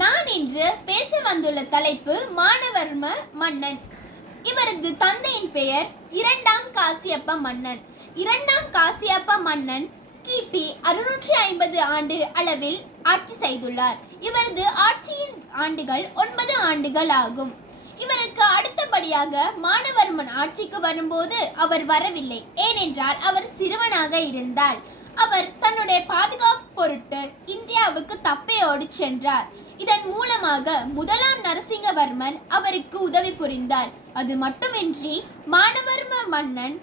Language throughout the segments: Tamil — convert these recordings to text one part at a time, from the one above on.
நான் இன்று பேச வந்துள்ள தலைப்பு மானவர்ம மன்னன். இவரது தந்தையின் பெயர் இரண்டாம் காசியப்ப மன்னன். இரண்டாம் காசியப்ப மன்னன் கிபி அறுநூற்றி ஐம்பது ஆண்டு அளவில் ஆட்சி செய்துள்ளார். இவரது ஆட்சியின் ஆண்டுகள் ஒன்பது ஆண்டுகள் ஆகும். இவருக்கு அடுத்தபடியாக மானவர்மன் ஆட்சிக்கு வரும்போது அவர் வரவில்லை. ஏனென்றால் அவர் சிறுவனாக இருந்தார். அவர் தன்னுடைய பாதுகாப்பு பொருட்டு இந்தியாவுக்கு தப்பையோடு சென்றார். இதன் மூலமாக முதலாம் நரசிங்கவர்மன் அவருக்கு உதவி புரிந்தார். அது மட்டுமின்றி மானவர்ம மன்னன்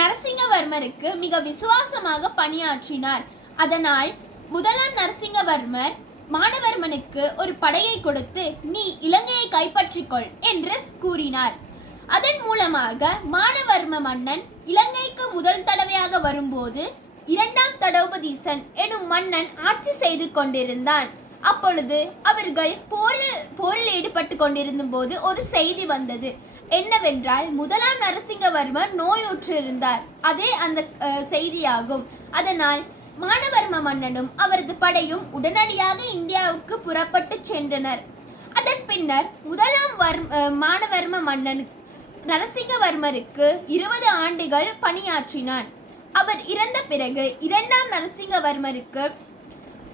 நரசிங்கவர்மருக்கு மிக விசுவாசமாக பணியாற்றினார். அதனால் முதலாம் நரசிங்கவர்மர் மானவர்மனுக்கு ஒரு படையை கொடுத்து நீ இலங்கையை கைப்பற்றிக்கொள் என்று கூறினார். அதன் மூலமாக மானவர்ம மன்னன் இலங்கைக்கு முதல் தடவையாக வரும்போது இரண்டாம் தடோபதீசன் எனும் மன்னன் ஆட்சி செய்து கொண்டிருந்தான். அப்பொழுது அவர்கள் போரில் போரில் ஈடுபட்டு கொண்டிருந்த போது ஒரு செய்தி வந்தது. என்னவென்றால் முதலாம் நரசிங்கவர்மர் நோயுற்று இருந்தார் அதே அந்த செய்தியாகும். அதனால் மானவர்ம மன்னனும் அவரது படையும் உடனடியாக இந்தியாவுக்கு புறப்பட்டு சென்றனர். அதன் பின்னர் முதலாம் வர்ம மானவர்ம மன்னன் நரசிங்கவர்மருக்கு இருபது ஆண்டுகள் பணியாற்றினான். அவர் இறந்த பிறகு இரண்டாம் நரசிங்கவர்மருக்கு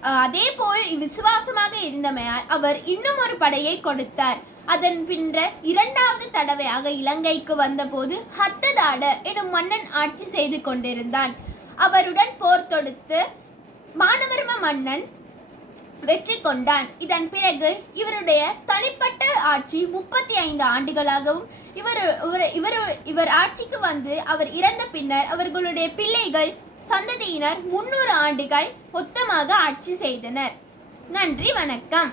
அதேபோல் அதே போல் விசுவாசமாக இருந்தமையால் அவர் இன்னும் ஒரு படையை கொடுத்தார். அதன் பின்ற இரண்டாவது தடவையாக இலங்கைக்கு வந்தபோது ஹத்ததாட எனும் மன்னன் ஆட்சி செய்து கொண்டிருந்தான். அவருடன் போர் தொடுத்து மானவர்ம மன்னன் வெற்றி கொண்டான். இதன் பிறகு இவருடைய தனிப்பட்ட ஆட்சி முப்பத்தி ஐந்து ஆண்டுகளாகவும் இவர் இவர் இவர் ஆட்சிக்கு வந்து அவர் இறந்த பின்னர் அவர்களுடைய பிள்ளைகள் சந்ததியினர் முன்னூறு ஆண்டுகள் மொத்தமாக ஆட்சி செய்தனர். நன்றி வணக்கம்.